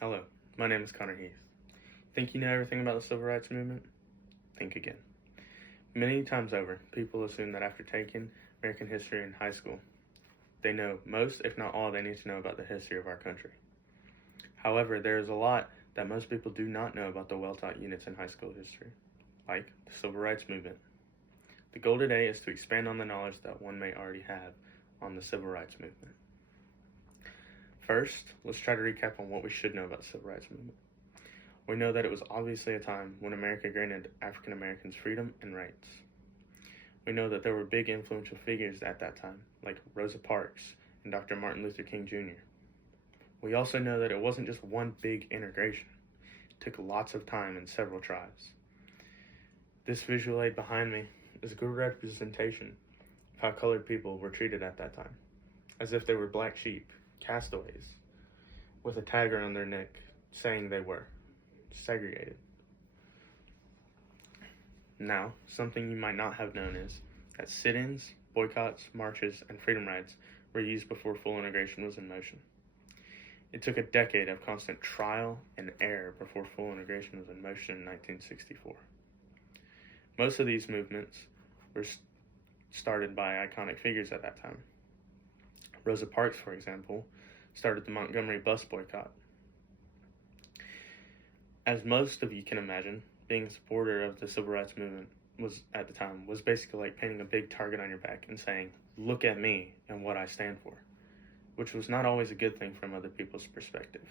Hello, my name is Connor Heath. Think you know everything about the Civil Rights Movement? Think again. Many times over, people assume that after taking American history in high school, they know most, if not all, they need to know about the history of our country. However, there is a lot that most people do not know about the well-taught units in high school history, like the Civil Rights Movement. The goal today is to expand on the knowledge that one may already have on the Civil Rights Movement. First, let's try to recap on what we should know about the Civil Rights Movement. We know that it was obviously a time when America granted African Americans freedom and rights. We know that there were big influential figures at that time, like Rosa Parks and Dr. Martin Luther King Jr. We also know that it wasn't just one big integration. It took lots of time and several tries. This visual aid behind me is a good representation of how colored people were treated at that time, as if they were black sheep, castaways, with a tag around their neck saying they were segregated. Now, something you might not have known is that sit-ins, boycotts, marches, and freedom rides were used before full integration was in motion. It took a decade of constant trial and error before full integration was in motion in 1964. Most of these movements were started by iconic figures at that time. Rosa Parks, for example, started the Montgomery bus boycott. As most of you can imagine, being a supporter of the Civil Rights Movement was basically like painting a big target on your back and saying, "Look at me and what I stand for," which was not always a good thing from other people's perspective.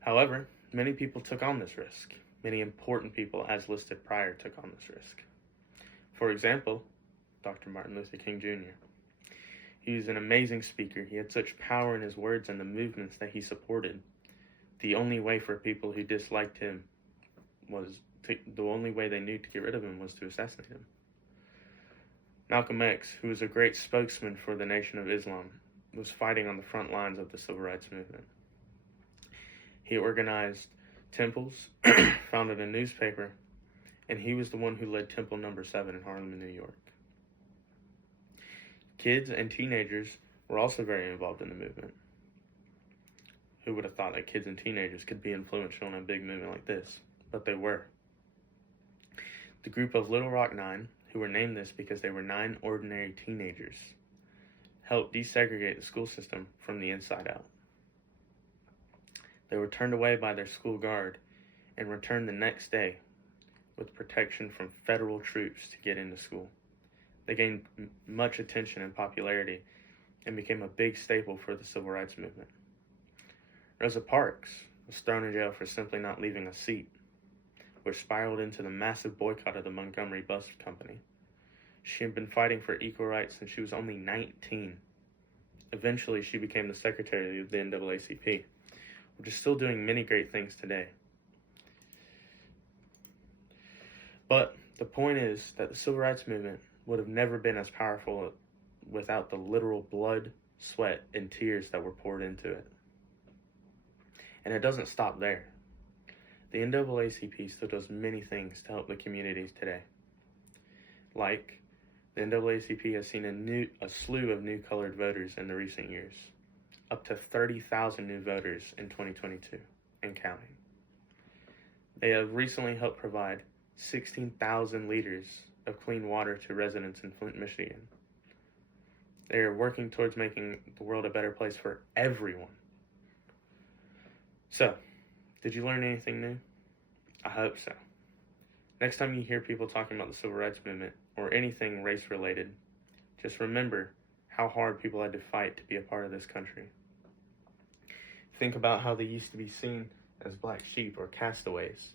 However, many people took on this risk. Many important people, as listed prior, took on this risk. For example, Dr. Martin Luther King Jr. He was an amazing speaker. He had such power in his words and the movements that he supported. The only way for people who disliked him the only way they knew to get rid of him was to assassinate him. Malcolm X, who was a great spokesman for the Nation of Islam, was fighting on the front lines of the Civil Rights Movement. He organized temples, founded a newspaper, and he was the one who led Temple No. 7 in Harlem, New York. Kids and teenagers were also very involved in the movement. Who would have thought that kids and teenagers could be influential in a big movement like this? But they were. The group of Little Rock Nine, who were named this because they were 9 ordinary teenagers, helped desegregate the school system from the inside out. They were turned away by their school guard and returned the next day with protection from federal troops to get into school. They gained much attention and popularity and became a big staple for the Civil Rights Movement. Rosa Parks was thrown in jail for simply not leaving a seat, which spiraled into the massive boycott of the Montgomery Bus Company. She had been fighting for equal rights since she was only 19. Eventually, she became the secretary of the NAACP, which is still doing many great things today. But the point is that the Civil Rights Movement would have never been as powerful without the literal blood, sweat, and tears that were poured into it. And it doesn't stop there. The NAACP still does many things to help the communities today. Like, the NAACP has seen a slew of new colored voters in the recent years, up to 30,000 new voters in 2022 and counting. They have recently helped provide 16,000 liters of clean water to residents in Flint, Michigan. They are working towards making the world a better place for everyone. So, did you learn anything new? I hope so. Next time you hear people talking about the Civil Rights Movement or anything race-related, just remember how hard people had to fight to be a part of this country. Think about how they used to be seen as black sheep or castaways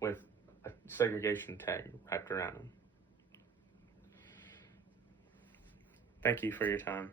with a segregation tag wrapped around them. Thank you for your time.